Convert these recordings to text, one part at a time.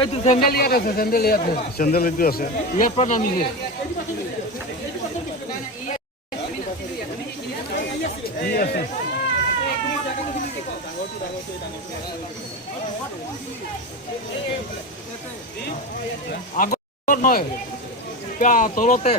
এই তো স্যান্ডেল ইয়াত আছে, স্যান্ডেল ইয়াত আছে, স্যান্ডেল এইটো আছে, ইয়াৰ পৰা নামিছে আগত নহয় তলতে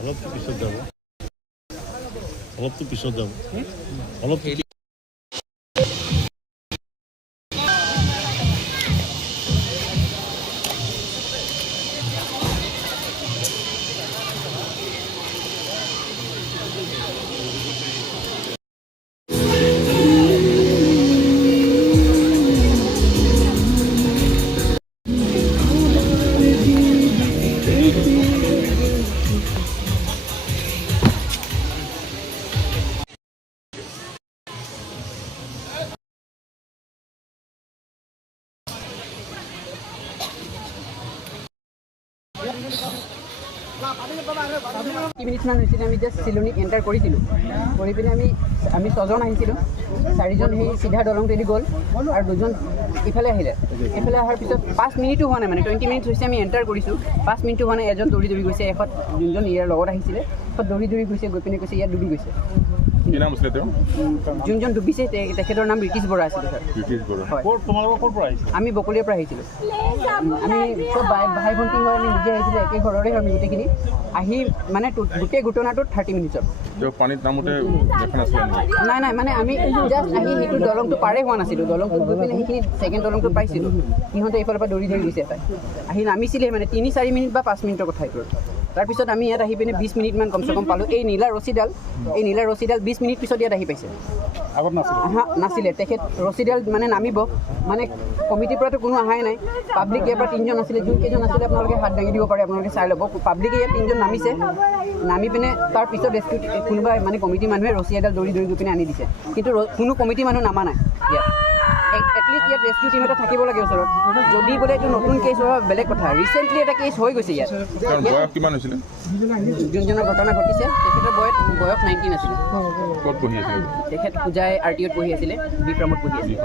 অলপটো পিছত যাব, অলপটো পিছত যাব, অলপ মিনিটমান হৈছিলে আমি জাষ্ট চিলনীত এণ্টাৰ কৰিছিলোঁ, কৰি পিনে আমি ছজন আহিছিলোঁ, 4জন সেই চিধা দলংটোৱেদি গ'ল আৰু 2জন ইফালে আহিলে। এইফালে অহাৰ পিছত 5 মিনিটো হোৱা নাই, মানে 20 মিনিট হৈছে আমি এণ্টাৰ কৰিছোঁ, 5 মিনিটো হোৱা নাই এজন দৌৰি গৈছে, এখত যোনজন ইয়াৰ লগত আহিছিলে এখত দৌৰি গৈছে, গৈ পিনে কৈছে ইয়াত ডুবি গৈছে। কি নাম আছিলে তেওঁ? যোনজন ডুবিছে তেখেতৰ নাম ঋতিশ বৰা আছিলে ছাৰ। ঋতিশ বৰা। হয়। তোমালোকৰ ক'ৰ পৰা আহিছে? আমি বকলিয়াৰ পৰা আহিছিলোঁ। আমি চব ভাই ভণ্টি হৈ আমি নিজে আহিছিলোঁ, একে ঘৰৰে আমি গোটেইখিনি আহি মানে গোটেই ঘটনাটোত 30 মিনিটত পানীত নামোতে নাই মানে আমি জাষ্ট আহি সেইটো দলংটো পাৰে হোৱা নাছিলোঁ, দলংটো গৈ পিনে সেইখিনি ছেকেণ্ড দলংটো পাইছিলোঁ, সিহঁতে এইফালৰ পৰা দৌৰি গৈছে এটা আহি নামিছিলে, মানে 3-4 মিনিট বা 5 মিনিটৰ কথা এইটো। তাৰপিছত আমি ইয়াত আহি পিনে 20 মিনিটমান কমচে কম পালোঁ। এই নীলা ৰছীডাল 20 মিনিট পিছত ইয়াত আহি পাইছে, আগত নাছিলে তেখেত ৰছীডাল মানে নামিব, মানে কমিটিৰ পৰাতো কোনো অহাই নাই, পাব্লিক ইয়াৰ পৰা 3জন আছিলে, যোনকেইজন আছিলে আপোনালোকে হাত দাঙি দিব পাৰে, আপোনালোকে চাই ল'ব। পাব্লিকে ইয়াত 3জন নামিছে, নামি পিনে তাৰপিছত ৰেস্কিউ কোনোবাই মানে কমিটি মানুহে ৰছী এডাল দৌৰি গৈ পিনে আনি দিছে, কিন্তু কোনো কমিটি মানুহ নামা নাই ইয়াত। এটলিষ্ট ইয়াত ৰেস্কিউ টিম এটা থাকিব লাগে ওচৰত, যদি বোলে এইটো নতুন কেছ হোৱা বেলেগ কথা, ৰিচেণ্টলি এটা কেছ হৈ গৈছে ইয়াত। কিমান হৈছিলে? যোনজনৰ ঘটনা ঘটিছে তেখেতৰ বয়স 19 আছিলে। ক'ত পঢ়ি আছিলে তেখেত পূজাই RTOত পঢ়ি আছিলে, বিক্ৰমত পঢ়ি আছিলে।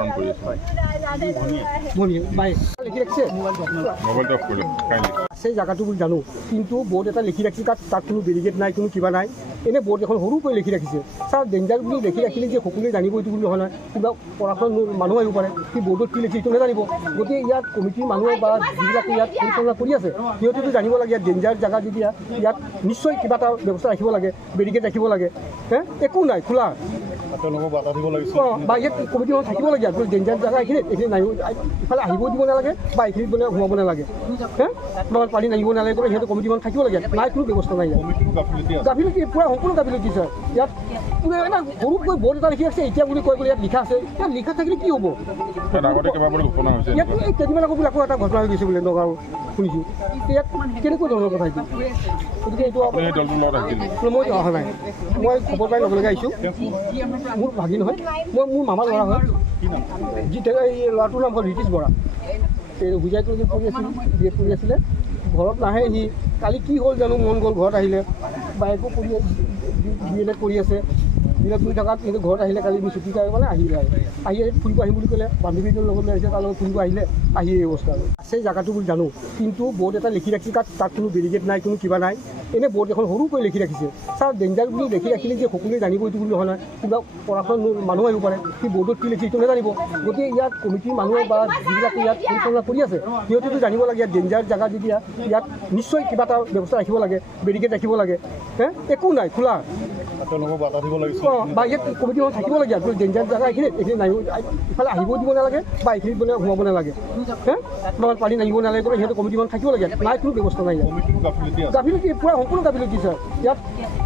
সেই জায়গাটো বুলি জানো, কিন্তু বোর্ড এটা লিখি রাখছে, তাত কোনো বেরিগেড নাই, কোনো কিবা নাই, এনে বোর্ড এখন সৰুকৈ লিখি ৰাখিছে। ছাৰ ডেঞ্জাৰ বুলি লিখি ৰাখিলে যে সকলোৱে জানিব এইটো বুলি নহয়, কিবা পঢ়া শুনা মানুহ আহিব পাৰে, সেই বোৰ্ডত কি লিখি এইটো নাজানিব। গতিকে ইয়াত কমিটিৰ মানুহে বা যিবিলাকে ইয়াত পৰিচালনা কৰি আছে সিহঁতেতো জানিব লাগে ইয়াত ডেঞ্জাৰ জেগা যেতিয়া ইয়াত নিশ্চয় কিবা এটা ব্যৱস্থা ৰাখিব লাগে, বেৰিকেড ৰাখিব লাগে। একো নাই, খোলা বা ইয়াত কমিটিখন থাকিব লাগে, ডেঞ্জাৰ জেগা এইখিনি নাই, ইফালে আহিব দিব নালাগে বা এইখিনিত বোলে সোমাব নালাগে, পানী নাহিব নালাগে, সিহঁতে কমিটিখন থাকিব লাগে, নাই কোনো ব্যৱস্থা নাই ইয়াত। গাফিলতি পূৰা সম্পূৰ্ণ গাফিলতি ছাৰ। ইয়াত এটা সৰুকৈ বৰ্ড এটা লিখি আছে, এতিয়া বুলি কৈ ইয়াত লিখা আছে, ইয়াত লিখা থাকিলে কি হ'ব? ইয়াত কেইদিনমান আকৌ বোলে আকৌ এটা ঘটনা হৈ গৈছে বোলে নগাঁও শুনিছোঁ, ইয়াত কেনেকুৱা ধৰণৰ কথা এইটো? গতিকে এইটো মই অহা নাই, মই খবৰ পাই লগে লগে আহিছোঁ। মোৰ ভাগি নহয়, মোৰ মামা ল'ৰা হয়, এই ল'ৰাটোৰ নাম হ'ল ঋতিশ বৰা, হুজাই কলেজত পঢ়ি আছিল, BA পঢ়ি আছিলে, ঘৰত নাহে সি। কালি কি হ'ল জানো, মন গ'ল ঘৰত আহিলে, বাইকো পঢ়ি DL কৰি আছে, দিনত পঢ়ি থকাত কিন্তু ঘৰত আহিলে, কালি ছুটি খাই মানে আহিলে, আহি ফুৰিব আহিম বুলি ক'লে, বান্ধৱীটোৰ লগত লৈ আহিছে, তাৰ লগত ফুৰিব আহিলে, আহি এই অৱস্থা আৰু আছে জেগাটো বুলি জানো, কিন্তু বোৰ্ড এটা লিখি ৰাখিছে, তাত কোনো বেৰিগেড নাই, কোনো কিবা নাই, এনে বোৰ্ড এখন সৰুকৈ লিখি ৰাখিছে। ছাৰ ডেঞ্জাৰ বুলি লিখি ৰাখিলে যে সকলোৱে জানিব এইটো বুলি নহয়, কিবা পঢ়া শুনা মানুহ আহিব পাৰে, সেই বোৰ্ডত কি লিখি এইটো নাজানিব। গতিকে ইয়াত কমিটিৰ মানুহে বা যিবিলাকে ইয়াত পৰিচালনা কৰি আছে সিহঁতেতো জানিব লাগে ইয়াত ডেঞ্জাৰ জেগা যেতিয়া ইয়াত নিশ্চয় কিবা এটা ব্যৱস্থা ৰাখিব লাগে, বেৰিকেড ৰাখিব লাগে। একো নাই, খোলা বা ইয়াত কমিটিখন থাকিব লাগে, ডেঞ্জাৰ জেগা এইখিনি নাই, ইফালে আহিব দিব নালাগে বা এইখিনিত বোলে সোমাব নালাগে, পানী নাহিব নালাগে, সিহঁতে কমিটিখন থাকিব লাগে, নাই কোনো ব্যৱস্থা নাই ইয়াত। গাফিলতি পূৰা সম্পূৰ্ণ গাফিলতি ছাৰ ইয়াত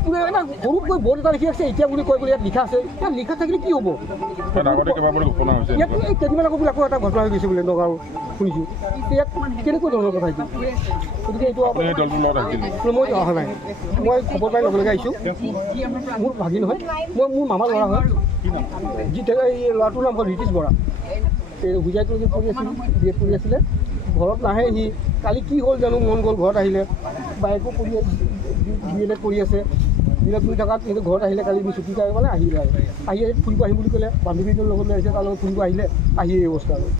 কোনে এটা সৰুকৈ বৰ্ড এটা লিখি আছে এতিয়া বুলি কৈ বোলে ইয়াত লিখা আছে ইয়াত লিখা থাকিলে কি হ'ব আগতে কেইবাবাৰো ঘটনা হৈছে ইয়াত এই কেইদিনমান আকৌ বোলে আকৌ এটা ঘটনা হৈ গৈছে বোলে নগাঁও শুনিছোঁ ইয়াত কেনেকুৱা ধৰণৰ কথা এইটো গতিকে এইটো আপুনি এই দলটোৰ লগত আহিছিল মই অহা নাই মই খবৰ পাই লগে লগে আহিছোঁ মোৰ ভাগিন হয় মই মোৰ মামাৰ ল'ৰা হয় যি এই ল'ৰাটোৰ নাম হ'ল ৰিতীশ বৰা হুজাইটো পঢ়ি আছিল বি এড পঢ়ি আছিলে ঘৰত নাহে সি কালি কি হ'ল জানো মন গ'ল ঘৰত আহিলে বাইকো পঢ়ি বি এড কৰি আছে দিনত পঢ়ি থকাত কিন্তু ঘৰত আহিলে কালি ছুটি পাই মানে আহিলে আহি ফুৰিব আহিম বুলি ক'লে বান্ধৱীটোৰ লগত আহিছে তাৰ লগত ফুৰিব আহিলে আহি এই অৱস্থা আৰু